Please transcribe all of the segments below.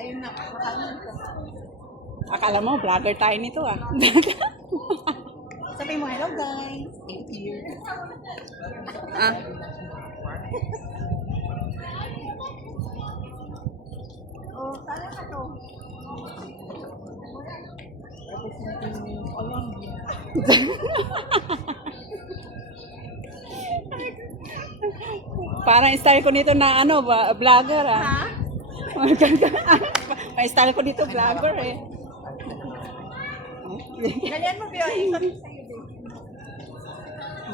Ayun na, makanan ko. Akala mo, vlogger tayo nito ah. Sabi mo, hello guys. Thank you. Ah. Oh, sana ka to. Parang style ko nito na ano, vlogger ah. Ha? May style ko dito vlogger eh. Ganyan mo, Bio. Ikot sa'yo, Bio.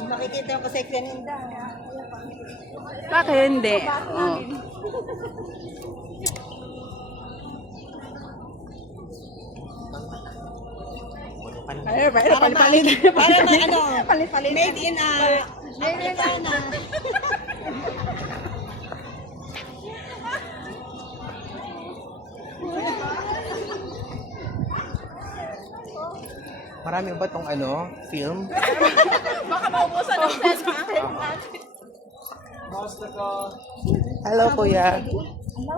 Makikita ko sa Ikreninda. Bakit hindi? Oh. Ay, palit. Para na ano, palit. Made in Americana. Marami ba tong ano, film? Baka maubusan ng test natin. Hello, kuya.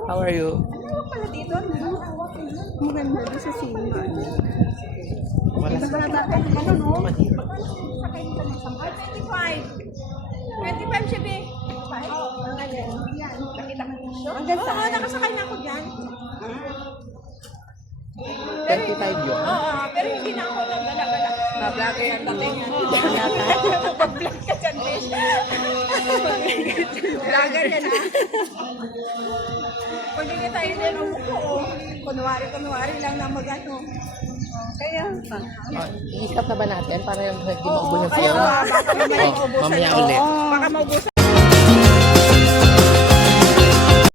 How are you? Ano pala dito? Maganda doon sa cinema. Wala Ito ba natin? Ano no? Sakay dito ng 25. 25 siya, Be. Oo, yan. Nakita mo yung show? Oo, nakasakay na ako dyan. 25 yun. Oo, pero hindi na ako nagdala-gala. Vlogger yan dating. Mag-vlog ka dyan, Besh. Vlogger ka na. Pwede nga tayo din ang mukho. Kunwari lang na mag-ano. Kaya, I-stop na ba natin para yung hindi maubos yung kaya film? baka mamaya maubusan. Mamaya ulit. Baka maubusan.